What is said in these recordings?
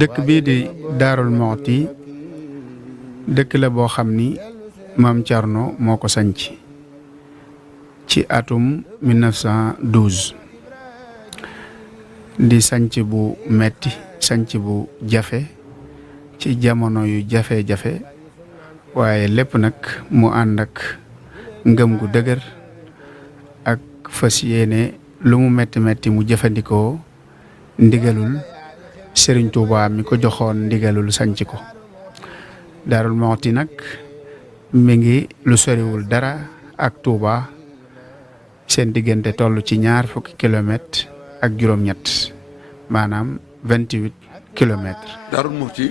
dëkk bii di Daarul Muxti dëkk la boo xam ni maam Thierno moo ko sanc ci atum 1912 di sanc bu metti sanc bu jafe ci jamono yu jafe-jafe waaye lépp nag mu ànd ak ngëm gu dëgër ak fas yéene lu mu metti metti mu jëfandikoo ndigalul Sëriñ Tuubaa mi ko joxoon ndigalul sanc ko. Daarul Muxti nag mi ngi lu soriwul dara ak Touba seen diggante toll ci 20 kilomètres ak juróom-ñett maanaam 28 kilomètres. Daarul Muxti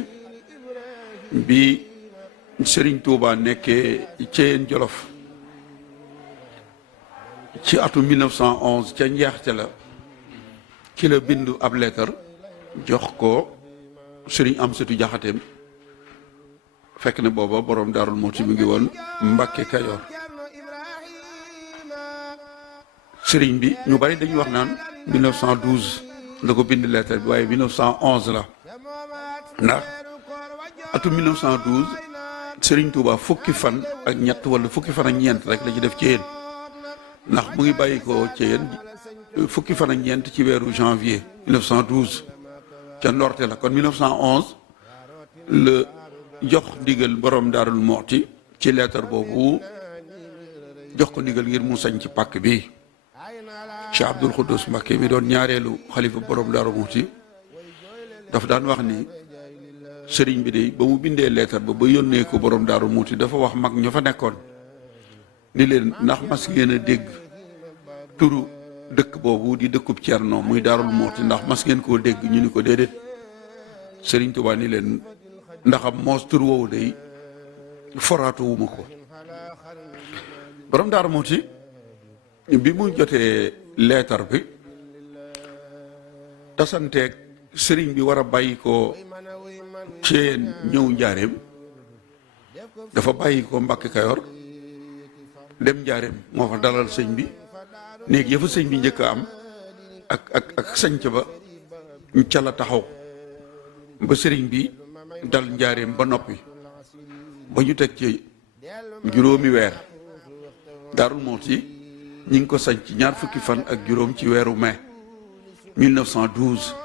bi Sëriñ Tuubaa nekkee Ceyeen Jolof ci atum 1911 ca njeexte la ci la bindu ab leetar jox ko Sëriñ Amsatu Jaxateem fekk na booba borom Daarul Muxti mi ngi woon Mbàkke Kajoor. sëriñ bi ñu bari dañuy wax naan 1912 la ko bind lettre bi waaye 1911 la ndax atum 1912 sëriñ Touba fukki fan ak ñett wala fukki fan ak ñeent rek la ci def Ceyeen ndax mu ngi bàyyi ko Ceyeen fukki fan ak ñeent ci weeru janvier 1912 ca ndorte la kon 1911 la jox ndigal borom Daarul Muxti ci leetar boobu jox ko ndigal ngir mu sañ ci pàkk bi. Cheikh Abdoul Khoudous Mbacké mi doon ñaareelu xalifa borom Daarul Muxti dafa daan wax ni sëriñ bi de ba mu bindee leetar ba yónnee ko borom Daarul Muxti dafa wax mag ña fa nekkoon ni leen ndax mas ngeen a dégg turu dëkk boobu di dëkkub Cerno muy Daarul Muxti ndax mas ngeen koo dégg ñu ni ko déedéet sëriñ Tuubaa ni leen ndaxam moos tur woowu day foraatuwuma ko. borom Daarul Muxti bi mu jotee leetar bi tasanteeg sëriñ bi war a bàyyi ko Ceyeen ñëw njaareem dafa bàyyi ko Mbàkke Kajoor dem njaareem moo fa dalal sëñ bi néeg ya fa sëñ bi njëkk a am ak sanc ba ca la taxaw ba sëriñ bi dal njaareem ba noppi ba ñu teg ci juróomi weer. Daarul Muxti ñi ngi ko sanc 20 fan ak juróom ci weeru mai 1912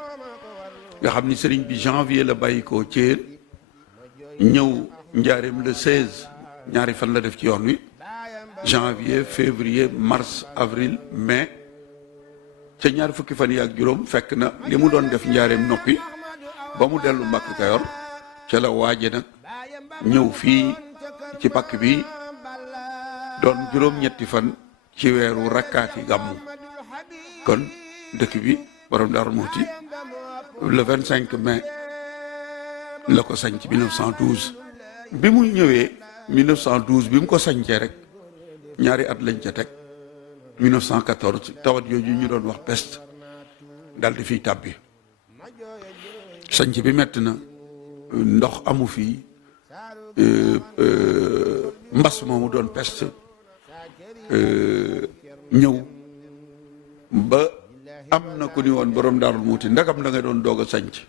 nga xam ni sëriñ bi janvier la bàyyi ko Ceyeen ñëw njaareem le 16 ñaari fan la def ci yoon wi janvier février mars avril mai ca 20 fan yi ak juróom fekk na li mu doon def njaareem noppi ba mu dellu Mbàkke Kajoor ca la waaje nag ñëw fii ci pàkk bi doon juróom-ñetti fan ci weeru rakkaati gàmmu kon dëkk bi borom Daarul Muxti le 25 mai la ko sañ ci 1912 bi mu ñëwee 1912 bi mu ko sañcee rek ñaari at lañ ca teg 1914 tawat yooyu ñu doon wax peste dal di fiy tàbbi sañc bi metti na ndox amu fii mbas moomu doon peste ñëw ba am na ku ni woon borom Daarul Muxti ndagam da nga doon doog a sanc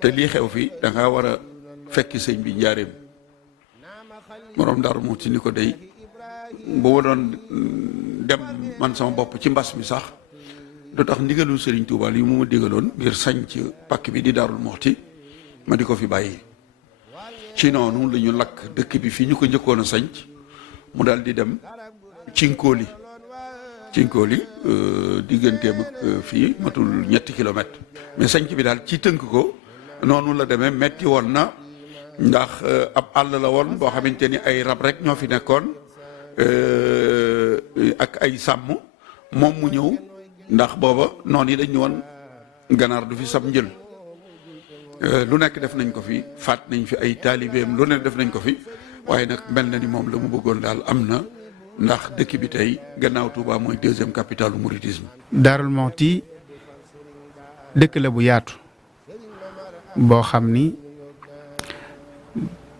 te lii xew fi da nga war a fekki sëñ bi njaareem borom Daarul Muxti ni ko day bu ma doon dem man sama bopp ci mbas mi sax du tax ndigalul Sëriñ Tuubaa yi mu ma digaloon ngir sanc pàkk bi di Daarul Muxti ma di ko fi bàyyi ci noonu la ñu lakk dëkk bi fii ñu ko njëkkoon a sanc mu daal di dem Cinkóoli digganteem ak fii matul 3 kilomètres mais sanc bi daal ci tënk ko noonu la demee metti woon na ndax ab àll la woon boo xamante ni ay rab rek ñoo fi nekkoon ak ay sàmm moom mu ñëw ndax booba noonu yi dañu woon ganaar du fi sab njël lu nekk def nañ ko fi faat nañ fi ay taalibeem lu nekk def nañ ko fi waaye nag mel na ni moom la mu bëggoon daal am na ndax dëkk bi tey gannaaw Touba mooy 2e capitalu mouridisme. Daarul Muxti dëkk la bu yaatu boo xam ni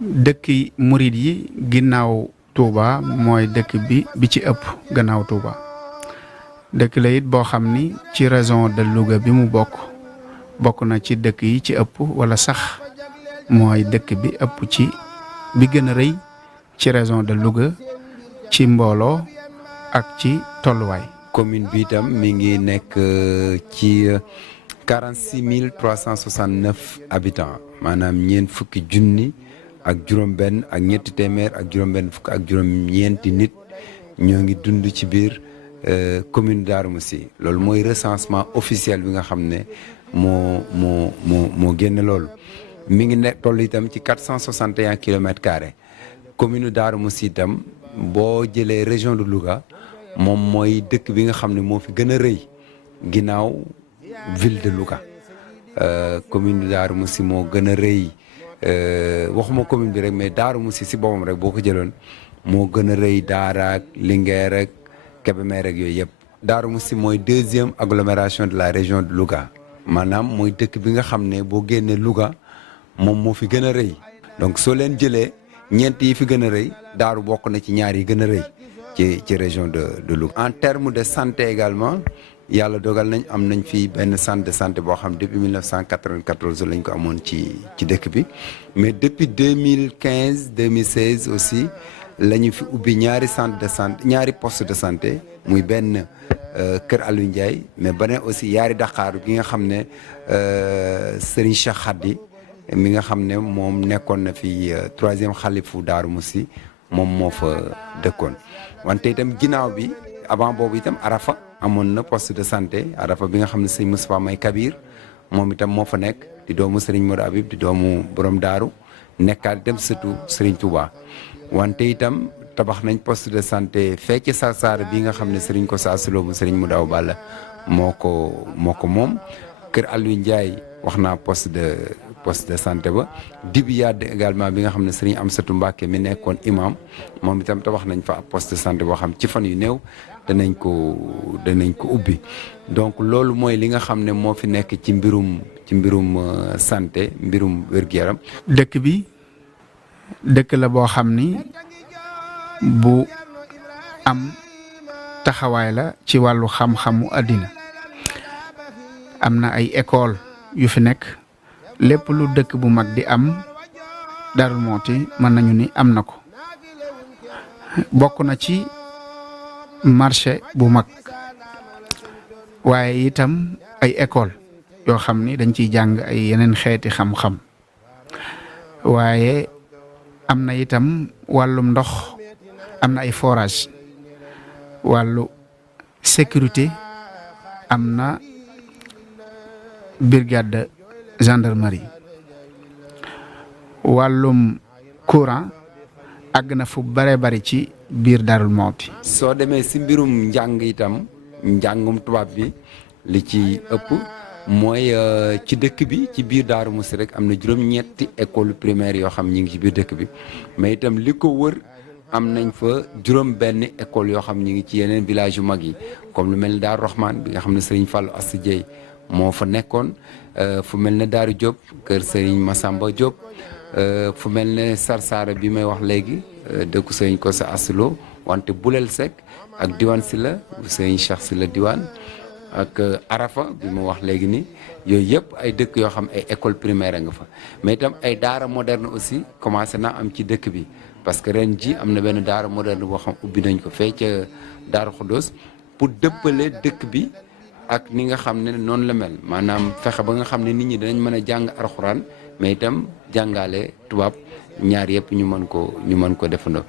dëkki murid yi ginnaaw Touba mooy dëkk bi ci ëpp gannaaw Touba dëkk la it boo xam ni ci région de Louga bi mu bokk bokk na ci dëkk yi ci ëpp wala sax mooy dëkk bi ëpp ci bi gën a rëy ci région de Louga ci mbooloo ak ci tolluwaay. commune bi itam mi ngi nekk ci 46 369 habitants maanaam ñeent fukki junni ak juróom-benn ak ñetti téeméer ak juróom-benn fukk ak juróom-ñeenti nit ñoo ngi dund ci biir commune Darou Mousty. loolu mooy recensement officiel bi nga xam ne moo génne loolu. mi ngi nekk toll itam ci 461 kilomètres carrés commune Darou Mousty itam boo jëlee région de Louga moom mooy dëkk bi nga xam ne moo fi gën a rëy ginnaaw ville de Louga. commune Darou Mousty moo gën a rëy waxuma commune bi rek mais Darou Mousty si boppam rek boo ko jëloon moo gën a rëy Daara ak Linguère ak Kébémer ak yooyu yëpp. Darou Mousty mooy 2e agglomération de la région de Louga maanaam mooy dëkk bi nga xam ne boo génnee Louga moom moo fi gën a rëy. donc soo leen jëlee ñeent yi fi gën a rëy Daaru bokk na ci ñaar yi gën a rëy ci région de Louga. en terme de santé également yàlla dogal nañ am nañ fi benn centre de santé boo xam depuis 1994 lañ ko amoon ci dëkk bi mais depuis 2015 2016 aussi la ñu fi ubbi ñaari centre de santé ñaari poste de santé muy benn Kër Aliou Ndiaye mais beneen aussi yaari Dakar gi nga xam ne Serigne Cheikh Khady mi nga xam ne moom nekkoon na fi 3e xalifu Darou Mousty moom moo fa dëkkoon. wante itam ginnaaw bi avant boobu itam Arafa amoon na poste de santé Arafa bi nga xam ne sëñ Moustapha May Kabir moom itam moo fa nekk di doomu Serigne Modou Habib di doomu borom Daaru nekkaat itam surtout Serigne Touba. wante itam tabax nañ poste de santé fee ci Sarsara bi nga xam ne Serigne ko saasuloo bu Serigne mu daw Balla moo ko moom Kër Aliou Ndiaye wax naa poste de santé ba Dibiyaad également bi nga xam ne Serigne Amsatou Mbacké mi nekkoon imam moom itam tabax nañ fa poste de santé boo xam ci fan yu néew danañ ko ubbi. donc loolu mooy li nga xam ne moo fi nekk ci mbirum santé mbirum wér-gu-yaram. dëkk bi dëkk la boo xam ni bu am taxawaay la ci wàllu xam-xamu àddina am na ay école yu fi nekk lépp lu dëkk bu mag di am Darou Mouhty mën nañu ni am na ko bokk na ci marché bu mag waaye itam ay école yoo xam ni dañ ciy jàng ay yeneen xeeti xam-xam waaye am na itam wàllum ndox am na ay forage wàllu sécurité am na brigade de gendarmerie wàllum courant àgg na fu bare bari ci biir Darou Mouhty. soo demee si mbirum njàng itam njàngum tubaab bi li ci ëpp mooy ci dëkk bi ci biir Darou Mousty rek am na juróom-ñetti école primaire yoo xam ñi ngi ci biir dëkk bi mais itam li ko wër am nañ fa juróom-benn école yoo xam ñi ngi ci yeneen village yu mag yi comme lu mel ni Darou Rahman bi nga xam ne Serigne Fallou Assa Dieye moo fa nekkoon fu mel ne Darou Diop kër Serigne Massamba Diop fu mel ne Sarsara bi may wax léegi dëkku Serigne Kossa Assulo wante Boulel Seck ak Diwane Sylla Serigne Cheikh Sylla Diwane ak Arafa bi ma wax léegi ni yooyu yëpp ay dëkk yoo xam ay école primaire nga fa mais itam ay daara moderne aussi commencé naa am ci dëkk bi parce que ren ji am na benn daara moderne boo xam ubbi nañ ko fee ca Daaru Xudoos pour dëppale dëkk bi ak ni nga xam ne noonu la mel maanaam fexe ba nga xam ne nit ñi danañ mën a jàng alxuraan mais itam jàngale tubaab ñaar yëpp ñu mën ko defandoo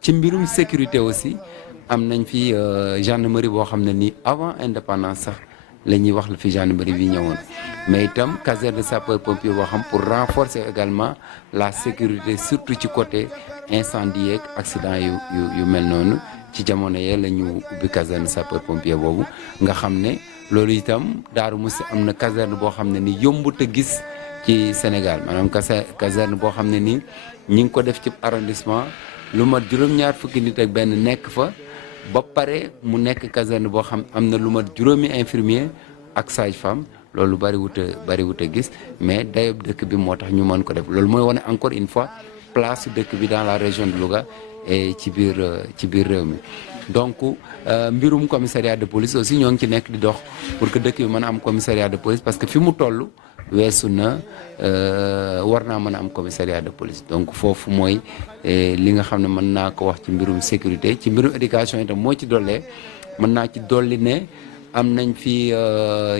ci mbirum sécurité aussi am nañ fi gendarmerie boo xam ne nii avant indépendance sax la ñuy wax la fi gendarmerie bi ñëwoon mais itam caserne de sapeur pompier boo xam pour renforcer également la sécurité surtout ci côté incendie yeeg accident yu mel noonu ci jamono yee la ñu ubbi caserne sapeur pompier boobu nga xam ne loolu itam Darou Mousty am na caserne boo xam ne ni yombut a gis ci Sénégal maanaam caserne boo xam ne ni ñi ngi ko def ci arrondissement lu mat juróom-ñaar fukki nit ak benn nekk fa ba pare mu nekk caserne boo xam am na lu mat juróomi infirmier ak sage-femme loolu bariwut a gis mais dayob dëkk bi moo tax ñu mën ko def loolu mooy wane encore une fois place dëkk bi dans la région de Louga et ci biir réew mi donc mbirum commissariat de police aussi ñoo ngi ci nekk di dox pour que dëkk bi mën a am commissariat de police parce que fi mu toll weesu na war naa mën a am commissariat de police donc foofu mooy li nga xam ne mën naa ko wax ci mbirum sécurité. ci mbirum éducation itam moo ci dollee mën naa ci dolli ne am nañ fi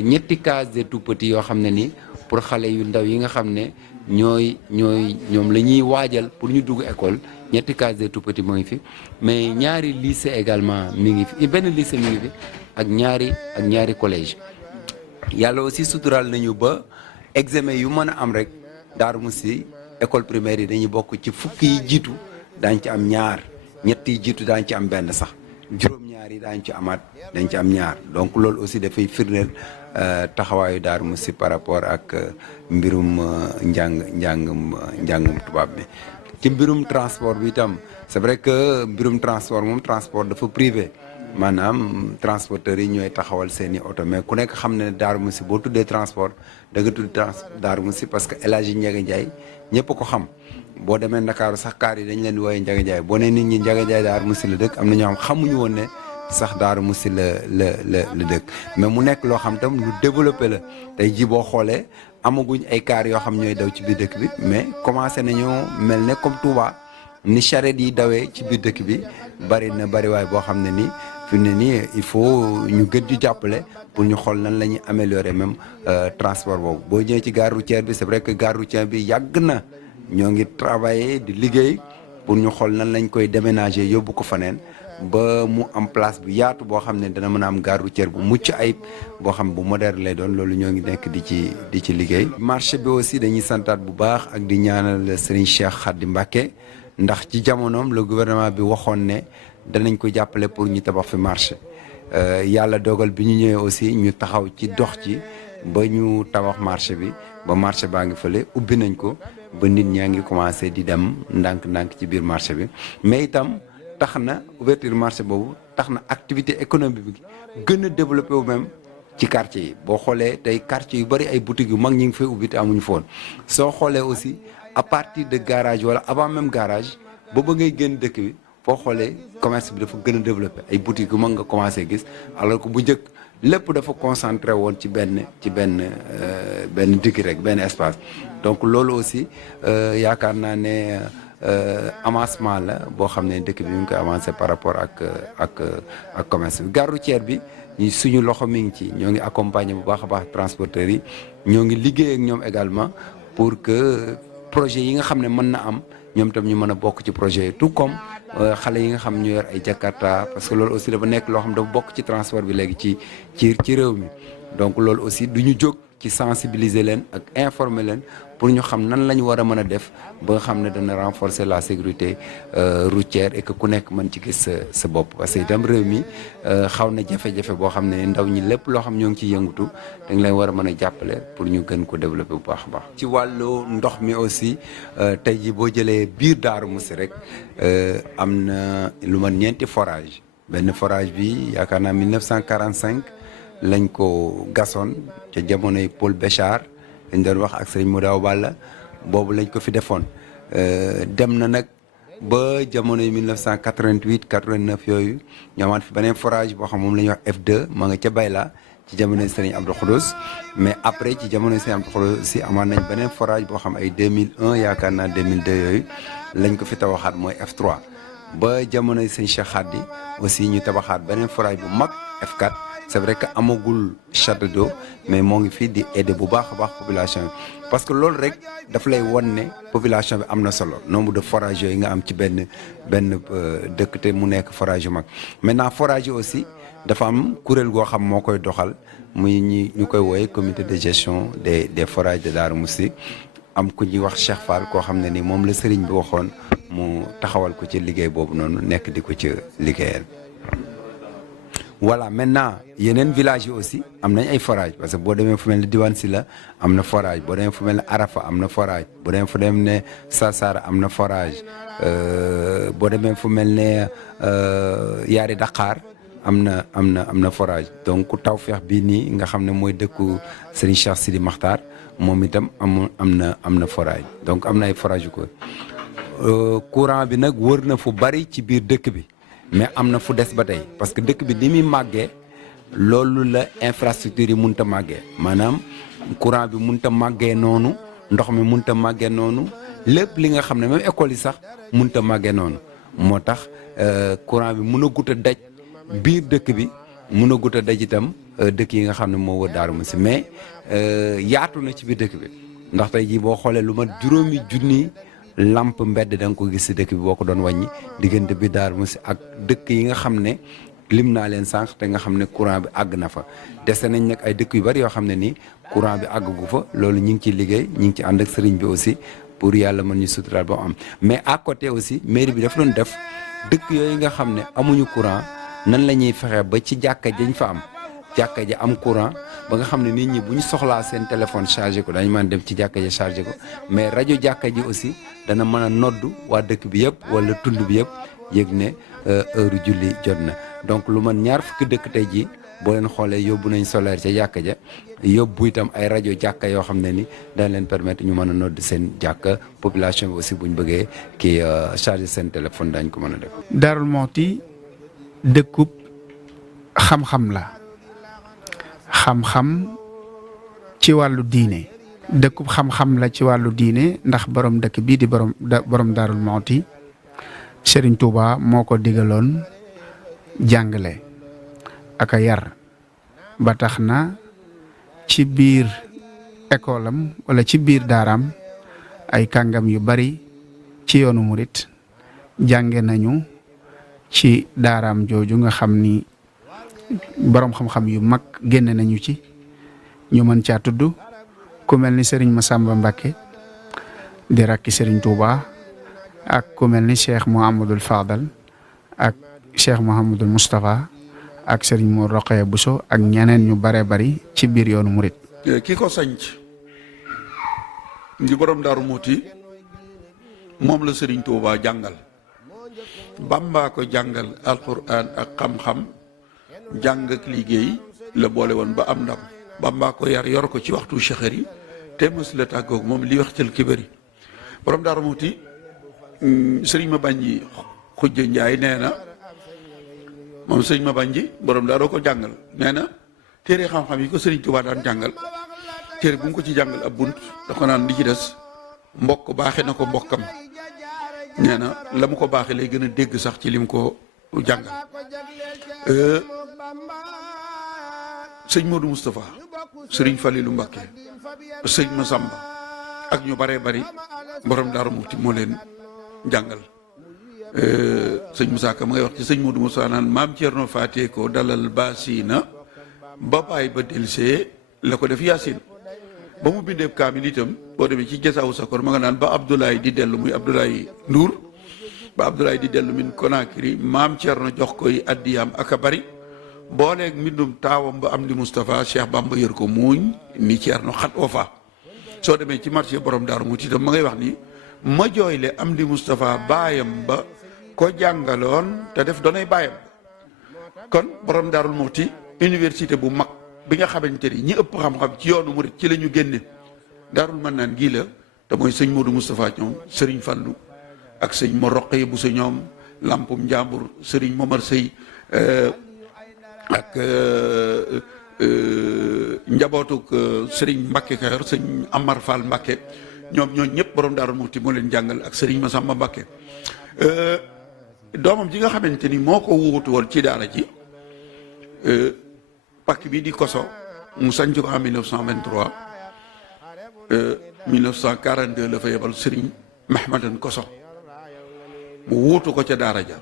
ñetti cases des tout-petits yoo xam ne ni pour xale yu ndaw yi nga xam ne ñoom la ñuy waajal pour ñu dugg école ñetti cases des tout-petits moo ngi fi mais ñaari lycée également mi ngi fi benn lycée mi ngi fi ak ñaari collège yàlla aussi sutural nañu ba examen yu mën a am rek Darou Mousty école primaire yi dañuy bokk ci fukki yi jiitu daañ ci am ñaar ñett yi jiitu daañ ci am benn sax juróom-ñaar yi daañ ci amaat dañ ci am ñaar donc loolu aussi dafay firndeel taxawaayu Darou Mousty par rapport ak mbirum njàngum tubaab bi. ci mbirum transport bi itam c'est vrai que mbirum transport moom transport dafa privé maanaam transporteurs yi ñooy taxawal seen i oto mais ku nekk xam ne Darou Mousty boo tuddee transport da nga tudd Darou Mousty parce que El Hadji Ndiaga Ndiaye ñëpp ko xam boo demee Ndakaaru sax kaar yi dañ leen di wooyee Ndiaga Ndiaye boo nee nit ñi Ndiaga Ndiaye Darou Mousty la dëkk am na ñoo xam xamuñu woon ne sax Darou Mousty la dëkk mais mu nekk loo xam tam lu développé la tey ji boo xoolee amaguñ ay kaar yoo xam ñooy daw ci biir dëkk bi mais commencé nañoo mel ne comme Touba ni charrette yi dawee ci biir dëkk bi bari na bariwaay boo xam ne nii fi mu ne nii il faut ñu gën di jàppale pour ñu xool nan la ñuy améliorer même transport boobu. boo ñëwee ci gare routière bi c'est vrai que gare routière bi yàgg na ñoo ngi travailler di liggéey pour ñu xool nan lañ koy déménager yóbbu ko faneen ba mu am place bu yaatu boo xam ne dana mën a am gare routière bu mucc ayib boo xam bu moderne lay doon loolu ñoo ngi nekk di ci liggéey. marché bi aussi dañuy santaat bu baax ak di ñaanal Serigne Cheikh Khady Mbacké ndax ci jamonoom le gouvernement bi waxoon ne danañ ko jàppale pour ñu tabax fi marché yàlla dogal bi ñu ñëwee aussi ñu taxaw ci dox ci ba ñu tabax marché bi ba marché baa ngi fële ubbi nañ ko ba nit ñaa ngi commencé di dem ndànk-ndànk ci biir marché bi mais itam tax na ouverture marché boobu tax na activité économique bi gën a développé wu même ci quartier yi boo xoolee tey quartier yu bari ay boutiques yu mag ñi ngi fay ubbi te amuñu foon soo xoolee aussi à partir de garage wala avant même garage ba ngay génn dëkk bi foo xoolee commerce bi dafa gën a développé ay boutiques yu mag nga commencé gis alors que bu njëkk lépp dafa concentré woon ci benn digg rek benn espace donc loolu aussi yaakaar naa ne avancement la boo xam ne dëkk bi mu ngi koy avancé par rapport ak commerce bi. gare routière bi suñu loxo mi ngi ci ñoo ngi accompagner bu baax a baax transporteurs yi ñoo ngi liggéey ak ñoom également pour que projet yi nga xam ne mën na am ñoom tam ñu mën a bokk ci projet yi tout comme xale yi nga xam ñu yor ay Jakarta parce que loolu aussi dafa nekk loo xam dafa bokk ci transport bi léegi ci réew mi donc loolu aussi du ñu jóg ci sensibiliser leen ak informer leen pour ñu xam nan la ñu war a mën a def ba nga xam ne dana renforcer la sécurité routière et que ku nekk mën ci gis sa bopp parce que itam réew mi xaw na jafe-jafe boo xam ne ndaw ñi lépp loo xam ñoo ngi ciy yëngatu da nga leen war a mën a jàppale pour ñu gën ko développer bu baax a baax. ci wàllu ndox mi aussi tey jii boo jëlee biir Darou Mousty rek am na lu man ñeenti forage benn forage bi yaakaar naa 1945 lañ ko gasoon ca jamonoy Paul Béchard dañ doon wax ak Serigne Modaw Balla boobu lañ ko fi defoon dem na nag ba jamonoy 1988 89 yooyu ñu amaat fi beneen forage boo xam moom la ñuy wax F2 ma nga ca Bayla ci jamonoy Serigne Abdou Khoudous mais après ci jamonoy Serigne Abdou Khoudous aussi amaat nañ beneen forage boo xam ay 2001 yaakaar naa 2002 yooyu lañ ko fi tabaxaat mooy F3 ba jamonoy Serigne Cheikh Khady aussi ñu tabaxaat beneen forage bu mag F4. c'est vrai que amagul château d'eau mais moo ngi fii di aider bu baax a baax population bi parce que loolu rek daf lay won ne population bi am na solo nombre de forage yooyu nga am ci benn dëkk te mu nekk forage yu mag. maintenant forage yi aussi dafa am kuréel goo xam moo koy doxal muy ñu koy wooye comité de gestion des forages de Darou Mousty am ku ñuy wax Cheikh Fall koo xam ne ni moom la sëriñ bi waxoon mu taxawal ko ci liggéey boobu noonu nekk di ko ci liggéeyal. voilà maintenant yeneen village yi aussi am nañ ay forage parce que boo demee fu mel ne Diwane Sila am na forage boo demee fu mel ne Arafa am na forage boo demee fu dem ne Sarsara am na forage boo demee fu mel ne Yaari Dakar am na forage donc Tawfekh bii nii nga xam ne mooy dëkku Serigne Cheikh Sidi Makhtar moom itam am na forage donc am na ay forage yu ko courant bi nag wër na fu bari ci biir dëkk bi mais am na fu des ba tey parce que dëkk bi ni muy màggee loolu la infrastructure yi mënut a màggee maanaam courant bi mënut a màggee noonu ndox mi mënut a màggee noonu lépp li nga xam ne même école yi sax mënut a màggee noonu moo tax courant bi mën a gut a daj biir dëkk bi mën a gut a daj itam dëkk yi nga xam ne moo wër Darou Mousty mais yaatu na ci biir dëkk bi ndax tey jii boo xoolee lu mat 5 junni lamp mbedd da nga ko gis si dëkk bi boo ko doon wàññi diggante bi Darou Mousty ak dëkk yi nga xam ne lim naa leen sànq te nga xam ne courant bi àgg na fa dese nañ nag ay dëkk yu bari yoo xam ne nii courant bi àggu fa loolu ñu ngi ciy liggéey ñu ngi ci ànd ak sëriñ bi aussi pour yàlla mën ñu suturaal ba am mais à côté aussi mairie bi dafa doon def dëkk yooyu nga xam ne amuñu courant nan la ñuy fexe ba ci jàkka jañ fa am jàkka ji am courant ba nga xam ne nit ñi bu ñu soxlaa seen téléphone chargé ko dañu mën dem ci jàkka ji chargé ko mais rajo jàkka ji aussi dana mën a noddu waa dëkk bi yëpp wala tund bi yëpp yëg ne heure julli jot na donc lu man 2 fukki dëkk tey jii boo leen xoolee yóbbu nañ solaire ca jàkka ja yóbbu itam ay rajo jàkka yoo xam ne ni dañ leen permettre ñu mën a nodd seen jàkka population bi aussi buñ bëggee kii chargé seen téléphone dañ ko mën a def. Darou Mouhty dëkkub xam-xam la xam-xam ci wàllu diine dëkkub xam-xam la ci wàllu diine ndax borom dëkk bii di borom Darou Mouhty Serigne Touba moo ko digaloon jàngale ak a yar ba tax na ci biir école am wala ci biir daaraam ay kàngam yu bari ci yoonu murit jànge nañu ci daaraam jooju nga xam ni boroom xam-xam yu mag génne nañu ci ñu mën caa tudd ku mel ni Serigne Massamba Mbacké di rakki Serigne Touba ak ku mel ni Cheikh Mouhamadoul Fadal ak Cheikh Mouhamadoul Moustapha ak Serigne Mor Rokhaya Bousso ak ñeneen ñu bare bari ci biir yoonu murit ki ko sanc di borom Darou Mouhty moom la Serigne Touba jàngal Bamba ko jàngal alquran ak xam-xam jàng ak liggéey la boole woon ba am ndam Bamba ko yar yor ko ci waxtu chexer yi te mos la tàggoog moom li waxtal kibari borom Darou Mouhty Serigne Mabanji Xujja Njaay nee na moom Serigne Mabanji borom Darou ko jàngal nee na téere xam-xam yi ko Serigne Touba daan jàngal téere bu mu ko ci jàngal ab bunt da ko naan li ci des mbokk baaxe na ko mbokkam nee na la mu ko baaxee lay gën a dégg sax ci lim ko jàngal sëñ Modou Moustapha sëriñ Falilou Mbacké sëñ Massamba ak ñu baree bari borom Darou Mouhty moo leen jàngal sëñ Moussa Ka ma ngay wax ci sëñ Modou Moustapha naan maam Thierno Faté ko dalal baasina ba bàyyi ba delsee la ko def Yaasin ba mu bindeeb kaamil itam boo demee ci Jasaawu Sakor ma nga naan ba Abdoulaye di dellu muy Abdoulaye Ndour ba Abdoulaye di dellu min Conakry maam Thierno jox koy addiyaam ak a bari booleeg mbindum taawam ba am di Moustapha Cheikh Bamba yër ko muuñ ni Thierno xat o fa soo demee ci marché borom Darou Mouhty itam ma ngay wax ni ma jooyle am di Moustapha baayam ba ko jàngaloon te def doonay baayam kon borom Darou Mouhty université bu mag bi nga xamante ni ñi ëpp xam-xam ci yoonu murit ci la ñu génne Daarul Mannaan gii la te mooy sëñ Modou Moustapha ñoom Serigne Fallou ak sëñ Mor Rokhaya Bousso ñoom Lampum Njàmbur Serigne Momar Sey ak njabootuk Serigne Mbacké Kayor sëñ Amar Fall Mbacké ñoom ñooñu ñëpp borom Darou Mouhty moo leen jàngal ak Serigne Massamba Mbacké doomam ji nga xamante ni moo ko wuutu woon ci daara ji pàkk bi di Koso mu sanc ko en 1923 1942 la fa yebal Serigne Mahmadan Koso mu wuutu ko ca daara ja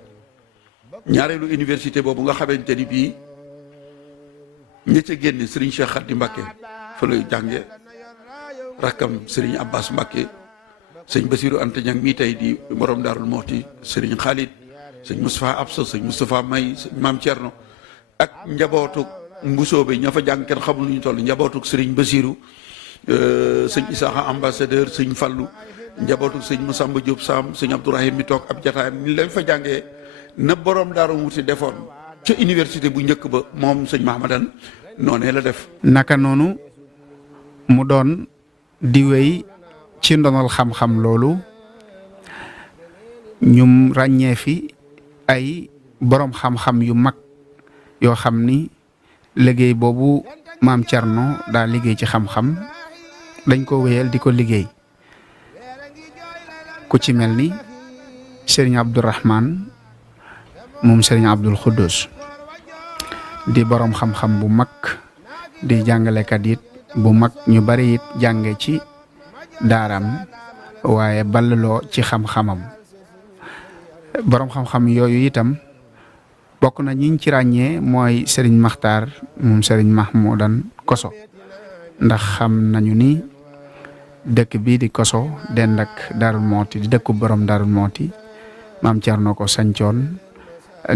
ñaareelu université boobu nga xamante ni bii ña ca génne Serigne Cheikh Khady Mbacké fa lay jànge rakkam Serigne Abbas Mbacké sëñ Bassirou Anta Niang mii tey di borom Darou Mouhty Serigne Khalid sëñ Moustapha Absa sëñ Moustapha May sëñ Maam Thierno ak njabootu Mbusoo bi ña fa jàng kenn xamul nu ñu toll njabootuk Serigne Bassirou sëñ Isaaxa ambassadeur sëñ Fallu njabootuk sëñ Massamba Diop Sam sëñ Abdourahim mi toog ab jataayam ni lañ fa jàngee na borom Darou Mouhty defoon ca université bu njëkk ba moom sëñ Mahamadan noonee la def. naka noonu mu doon di wéy ci ndonal xam-xam loolu ñum ràññee fi ay boroom xam-xam yu mag yoo xam ni liggéey boobu maam Thierno daa liggéey ci xam-xam dañ ko wéyal di ko liggéey ku ci mel ni Serigne Abdourahman moom Serigne Abdul Xuddus di boroom xam-xam bu mag di jàngalekat it bu mag ñu bari it jànge ci daaram waaye ballaloo ci xam-xamam boroom xam-xam yooyu itam bokk na ñiñ ci ràññee mooy Serigne Makhtar moom Serigne Mahmoudan Koso ndax xam nañu ni dëkk bii di Koso dend ak Darou Mouhty di dëkku borom Darou Mouhty maam Thierno ko sancoon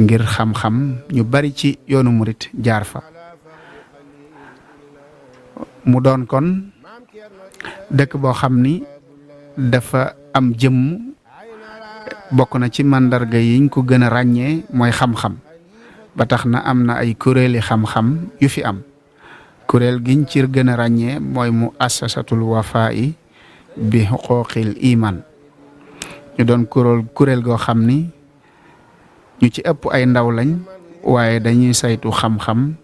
ngir xam-xam ñu bari ci yoonu murit jaar fa mu doon kon dëkk boo xam ni dafa am jëmm bokk na ci màndarga yiñ ko gën a ràññee mooy xam-xam ba tax na am na ay kuréeli xam-xam yu fi am kuréel giñ ci gën a ràññee mooy mu assasatul wafaa'i bi xuquuqil iman ñu doon kuréel goo xam ni ñu ci ëpp ay ndaw lañ waaye dañuy saytu xam-xam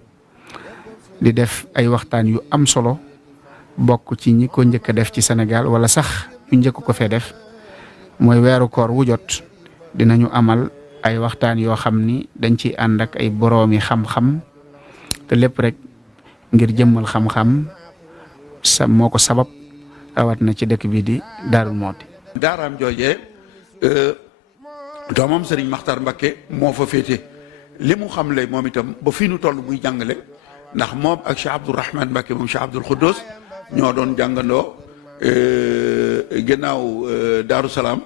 di def ay waxtaan yu am solo bokk ci ñi ko njëkk a def ci Sénégal wala sax ñu njëkk ko fee def mooy weeru koor wu jot dinañu amal ay waxtaan yoo xam ni dañ ciy ànd ak ay boroomi xam-xam te lépp rek ngir jëmmal xam-xam moo ko sabab rawat na ci dëkk bi di Darou Mouhty. daaraam joojee doomam Serigne Makhtar Mbacké moo fa féete li mu xam le moom itam ba fii nu toll muy jàngale ndax moom ak Cheikh Abdourahman Mbacké moom Cheikh Abdoul Khoudous ñoo doon jàngandoo ginnaaw Daaru Salaam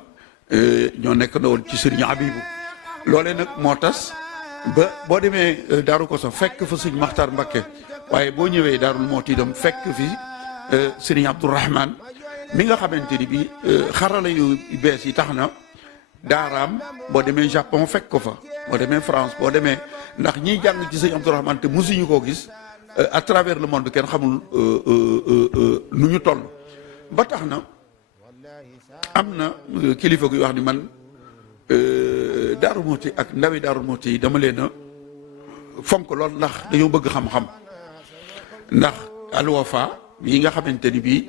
ñoo nekk na woon ci Serigne Abibu loolee nag moo tas ba boo demee Daaru Koso fekk fa Serigne Makhtar Mbacké waaye boo ñëwee Darou Mouhty itam fekk fi Serigne Abdourahman mi nga xamante ni bii xarala yu bees yi tax na daaraam boo demee Japon fekk ko fa boo demee France boo demee ndax ñiy jàng ci Serigne Abdourahman te musuñu koo gis à travers le monde kenn xamul nu ñu toll ba tax na am na kilifa guy wax ni man Darou Mouhty ak ndawi Darou Mouhty yi dama leen a fonk lool ndax dañoo bëgg xam-xam ndax Al Wafa yi nga xamante ni bii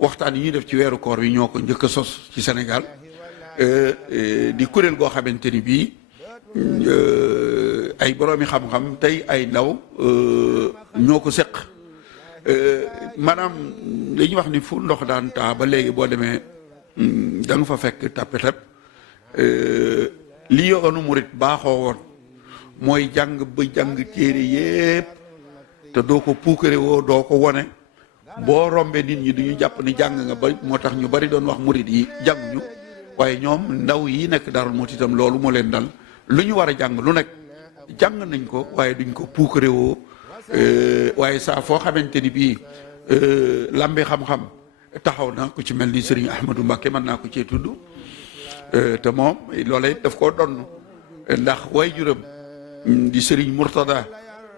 waxtaan yi ñuy def ci weeru koor wi ñoo ko njëkk a sos ci Sénégal di kuréel goo xamante ni bii ay boroomi xam-xam tey ay ndaw ñoo ko seq maanaam li ñuy wax ni fu ndox daan taa ba léegi boo demee da nga fa fekk tappetap li yoonu murit baaxoo woon mooy jàng ba jàng téere yépp te doo ko puukare woo doo ko wone boo rombee nit ñi duñu jàpp ni jàng nga ba moo tax ñu bari doon wax murit yi jànguñu waaye ñoom ndaw yi nekk Darou Mouhty itam loolu moo leen dal lu ñu war a jàng lu nekk jàng nañ ko waaye duñ ko puukare woo waaye saa foo xamante ni bii lambe xam-xam taxaw na ku ci mel ni Serigne Ahmadou Mbacké mën naa ko cee tudd te moom loolee daf koo donn ndax way juram di Serigne Mourtada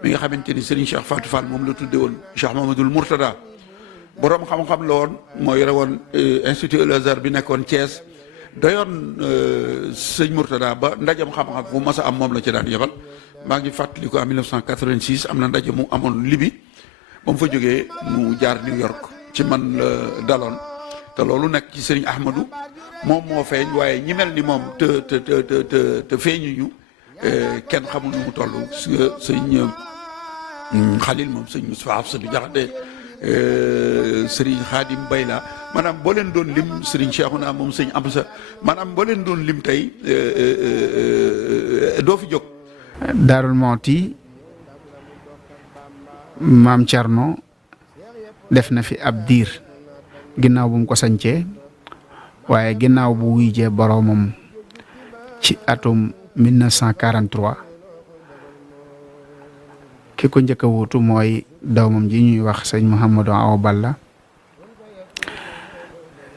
mi nga xamante ni Serigne Cheikh Fatou Fall moom la tudde woon Cheikh Mamadou Mourtada boroom xam-xam la woon moo yore woon institut Al Azhar bi nekkoon Thiès doyoon sëñ Mourtada ba ndajam xam-xam fu mas a am moom la ci daan yebal maa ngi fàttali ko en 1986 am na ndaje mu amoon Libi ba mu fa jógee mu jaar New York ci man la daloon te loolu nekk ci Serigne Ahmadou moom moo feeñ waaye ñi mel ni moom te feeñuñu kenn xamul nu mu toll sëñ Khalil moom sëñ Moustapha Absadou Diakhaté Serigne Khadim Bayla maanaam boo leen doon lim Serigne Cheikhouna moom sëñ Amsa maanaam boo leen doon lim tey doo fi jóg. Darou Mouhty maam Thierno def na fi ab diir ginnaaw bu mu ko sañcee waaye ginnaaw bu wuyjee boroomam ci atum 1943 ki ko njëkk a wuutu mooy doomam ji ñuy wax sëñ Mouhamadou Awa Balla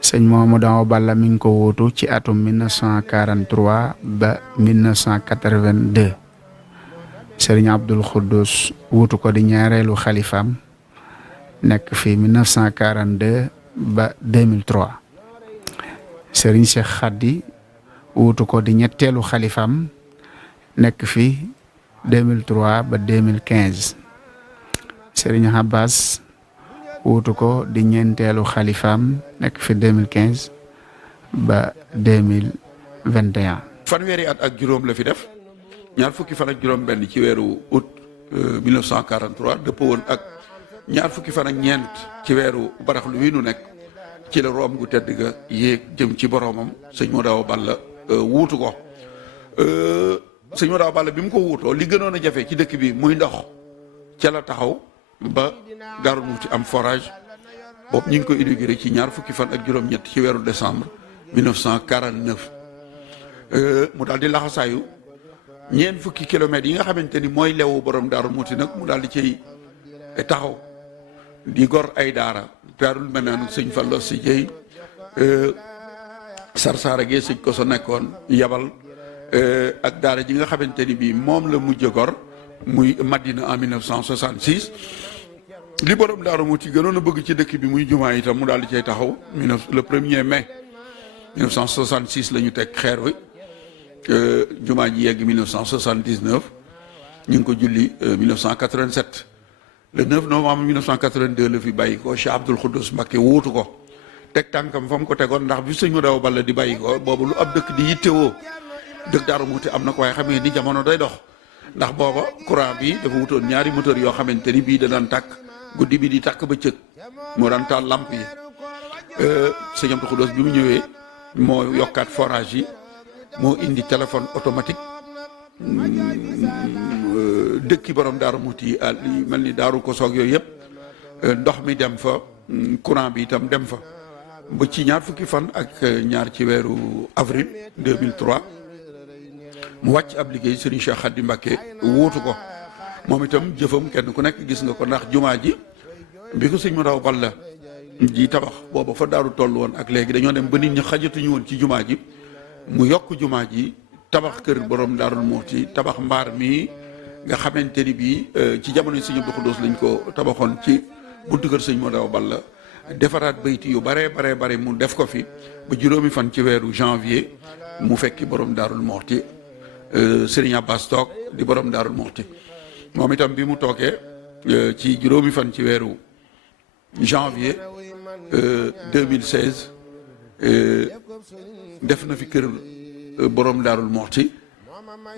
sëñ Mouhamadou Awa Balla mi ngi ko wuutu ci atum 1943 ba 1982 sëriñ Abdul Khoudous wuutu ko di ñaareelu xalifaam nekk fi 1942 ba 2003 sëriñ Cheikh Khady wuutu ko di ñetteelu xalifaam nekk fi 2003 ba 2015 Serigne Abbas wuutu ko di ñeenteelu xalifaam nekk fi 2015 ba 2021. fanweeri at ak juróom la fi def ñaar fukki fan ak juróom benn ci weeru août 1943 dëppoo woon ak ñaar fukki fan ak ñeent ci weeru baraxlu wi nu nekk ci la room gu tedd ga yéeg jëm ci boromam sëñ Modou Awa Balla wuutu ko sëñ Modou Awa Balla bi mu ko wuutoo li gënoon a jafe ci dëkk bi muy ndox ca la taxaw ba Daaru Muxti am forage boobu ñu ngi ko inauguré ci ñaar fukki fan ak juróom-ñett ci weeru décembre 1949 mu daal di laxasaayu ñeent fukki kilomètres yi nga xamante ni mooy lewu borom Daaru Muxti nag mu daal di cay taxaw di gor ay daara daarul mel naanu sëñ Fallo si Jéy Sarsara gee sëñ ko sa nekkoon yabal ak daara ji nga xamante ni bii moom la mujj gor muy Madina en 1966 li borom Daaru Muxti gënoon a bëgg ci dëkk bi muy jumaa itam mu daal di cay taxaw le 1er mai 1966 la ñu teg xeer wi jumaa ji yegg 1979 ñu ngi ko julli 1987 le 9 novembre 1982 la fi bàyyi ko Cheikh Abdoul Khoudous Mbacké wuutu ko teg tànkam fa mu ko tegoon ndax bi sëñ Modou Awa Balla di bàyyi ko boobu lu ab dëkk di yittewoo dëkk Daaru Muxti am na ko waaye xam ne ni jamono day dox ndax booba courant bi dafa wutoon ñaari moteur yoo xamante ni bii da daan tàkk guddi bi di tàkk ba cëg moo daan taal lamp yi sëñ Abdoul Khoudous bi mu ñëwee moo yokkaat forage yi moo indi téléphone automatique dëkki borom Daaru Muxti yi mel ni Daaru Kosoog yooyu yëpp ndox mi dem fa courant bi itam dem fa ba ci ñaar fukki fan ak ñaar ci weeru avril 2003 mu wàcc ab liggéey Serigne Cheikh Khady Mbacké wuutu ko moom itam jëfam kenn ku nekk gis nga ko ndax jumaa ji bi ko sëñ Modou Awa Balla ji tabax booba fa daaru toll woon ak léegi dañoo dem ba nit ñi xajatuñu woon ci jumaa ji mu yokk jumaa ji tabax kër borom Daaru Muxti tabax mbaar mi nga xamante ni bii ci jamono sëñ Abdou Khoudous lañ ko tabaxoon ci buntu kër sëñ Modou Awa Balla defaraat bayti yu bare mu def ko fi ba juróomi fan ci weeru janvier mu fekki borom Daaru Muxti Serigne Abbas toog di borom Daaru Muxti moom itam bi mu toogee ci juróomi fan ci weeru janvier 2016 def na fi kër borom Daaru Muxti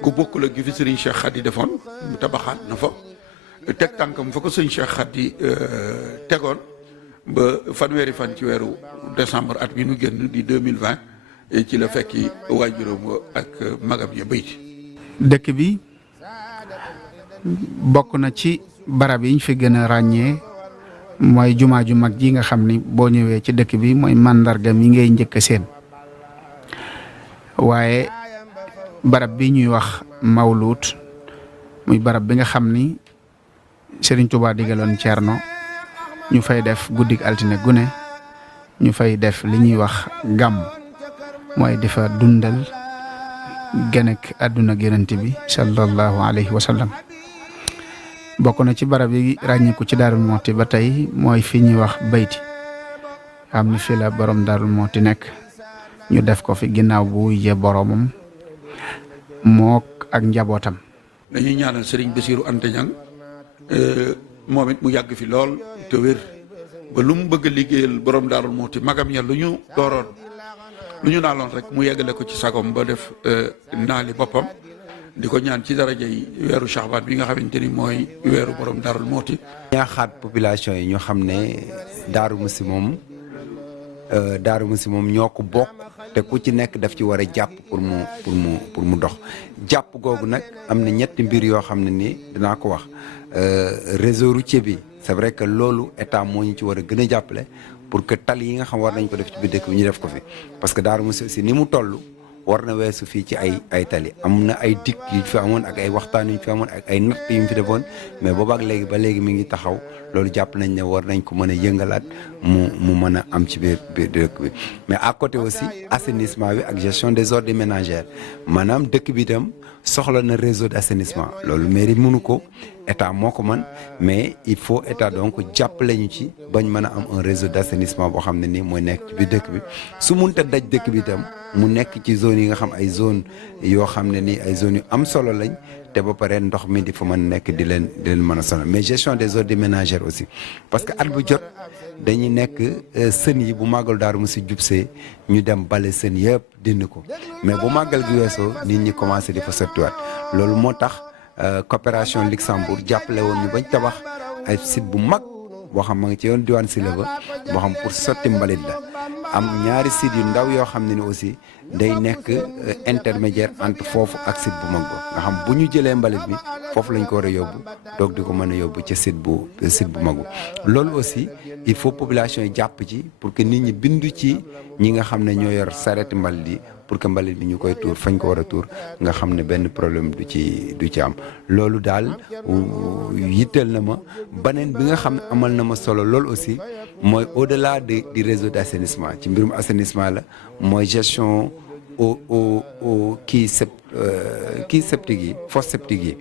ku bokkul ak gi fi Serigne Cheikh Khady defoon mu tabaxaat na fa teg tànkam fa ko sëñ Cheikh Khady tegoon ba fanweeri fan ci weeru décembre at bi nu génn di 2020 ci la fekki waajuram ak magam ya bayti dëkk bi bokk na ci barab yi ñu fi gën a ràññee mooy jumaa ju mag ji nga xam ni boo ñëwee ci dëkk bi mooy màndarga mi ngay njëkk a seen waaye barab bi ñuy wax Mawluut muy barab bi nga xam ni Serigne Touba digaloon Ceerno ñu fay def guddik altine gune ñu fay def li ñuy wax gàmm mooy di fa dundal genek àdduna Yonent bi sallallahu alayhi wa sallam bokk na ci barab yi ràññiku ci Daaru Muxti ba tey mooy fi ñuy wax bayti xam ni fi la borom Daaru Muxti nekk ñu def ko fi ginnaaw bu wuyjee boromam mook ak njabootam. dañuy ñaanal Serigne Bassirou Anta Niang moom it mu yàgg fi lool te wér ba lu mu bëgg a liggéeyal borom Daaru Muxti magam ya lu ñu dooroon lu ñu naaloon rek mu yeggale ko ci sagom ba def naali boppam di ko ñaan ci daraja yi weeru Sha'ban bi nga xamante ni mooy weeru borom Daaru Muxti. ñaaxaat population yi ñoo xam ne Daaru Muxti moom ñoo ko bokk te ku ci nekk daf ci war a jàpp pour mu dox jàpp googu nag am na ñetti mbir yoo xam ne nii dinaa ko wax réseau routier bi c'est vrai que loolu état moo ñu ci war a gën a jàppale pour que tali yi nga xam war nañ ko def ci biir dëkk bi ñu def ko fi parce que Daaru Muxti aussi ni mu toll war na weesu fii ci ay tali am na ay dikk yu fi amoon ak ay waxtaan yu ñu fi amoon ak ay natt yu ñu fi defoon mais boobaak léegi ba léegi mi ngi taxaw loolu jàpp nañ ne war nañ ko mën a yëngalaat mu mën a am ci biir dëkk bi mais à côté aussi assainissement bi ak gestion des ordures ménagères maanaam dëkk bi itam soxla na réseau d' assainissement loolu mairie mënu ko état moo ko mën mais il faut état donc jàppale ñu ci bañ mën a am un réseau d'assainissement boo xam ne nii mooy nekk ci biir dëkk bi su munta daj dëkk bi itam mu nekk ci zone yi nga xam ay zone yoo xam ne nii ay zones yu am solo lañ te ba pare ndox mi di fa mën nekk di leen mën a sonal mais gestion des ordures ménagères aussi parce que at bu jot dañuy nekk sën yi bu màggal Daaru Musi jubsee ñu dem bale sën yëpp dindi ko mais bu màggal gi weesoo nit ñi commencé di fa sottiwaat loolu moo tax coopération Luxembourg jàppale woon ñu bañ tabax ay site bu mag boo xam ma ngi ci yoon diwaan si la ba boo xam pour sotti mbalit la am ñaari sites yu ndaw yoo xam ne ni aussi day nekk intermédiaire entre foofu ak site bu mag ba nga xam bu ñu jëlee mbalit bi foofu lañ ko war a yóbbu doog di ko mën a yóbbu ci site bu mag loolu aussi il faut population yi jàpp ci pour que nit ñi bindu ci ñi nga xam ne ñoo yor sareeti mbalit yi pour que mbalit bi ñu koy tuur fañ ko war a tuur nga xam ne benn problème du ci am loolu daal yitteel na ma beneen bi nga xam ne amal na ma solo loolu aussi mooy au-delà du réseau d'assainissement ci mbirum assainissement la mooy gestion kii septique yi fosse septique yi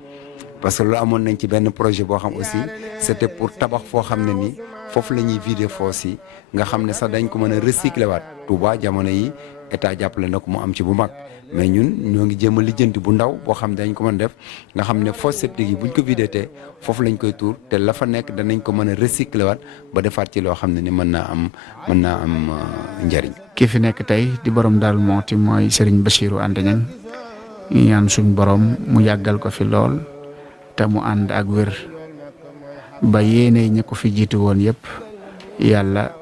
parce que loolu amoon nañ ci benn projet boo xam aussi c'était pour tabax foo xam ne nii foofu la ñuy vider fosse yi nga xam ne sax dañ ko mën a recycler waat Touba jamono yi état jàppale na ko mu am ci bu mag mais ñun ñoo ngi jéem a lijjanti bu ndaw boo xam ne dañ ko mën def nga xam ne fosse septique yi buñ ko vidé te foofu lañ koy tuur te la fa nekk danañ ko mën a recycler waat ba defaat ci loo xam ne ni mën naa am njariñ. ki fi nekk tey di borom Darou Mouhty mooy Serigne Bassirou Anta Niang ñu ñaan suñ borom mu yàggal ko fi lool te mu ànd ak wér ba yéene ñi ko fi jiitu woon yëpp yàlla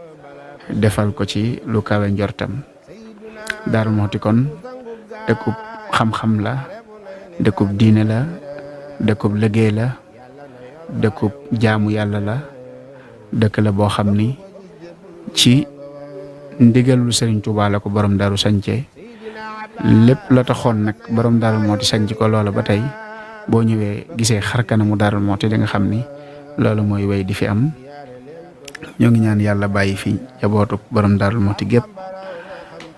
defal ko ci lu kawe njortam. Darou Mouhty kon dëkkub xam-xam la dëkkub diine la dëkkub liggéey la dëkkub jaamu yàlla la dëkk la boo xam ni ci ndigalul Serigne Touba la ko borom Darou sañce lépp la taxoon nag borom Darou Mouhty sañc ko loola ba tey boo ñëwee gisee xarkanamu Darou Mouhty di nga xam ni loolu mooy wéy di fi am ñoo ngi ñaan yàlla bàyyi fi jabootuk borom Darou Mouhty gépp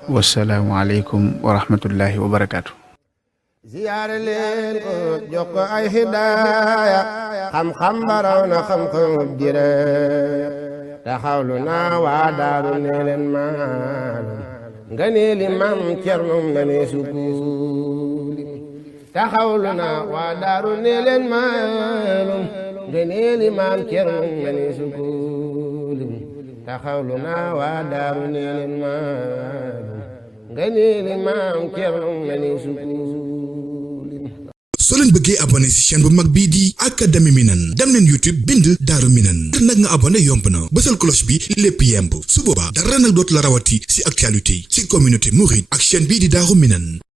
wassalaamu aleykum wa rahmatullahi wa barakaatu. ziyaare leen ko jox ko ay hidaaya xam-xam baraw na xam-xam direer taxawlu naa waa daaru ne leen maalum nga ne li mam cernum na ne sukuli taxawlu naa waa daaru ne leen maalum nga ne li mam cernum na ne sukuli taxawlu naa waa daaru ne leen maalum soo leen bëggee abonné ci chaîne bu mag bii di Académie Minane dem leen YouTube bind Darou Minane ngir nag nga abonné yomb na bësal cloche bi lépp yemb su boobaa dara nag dootu la rawati ci actualité ci communauté mouride ak chaîne bii di Darou Minane.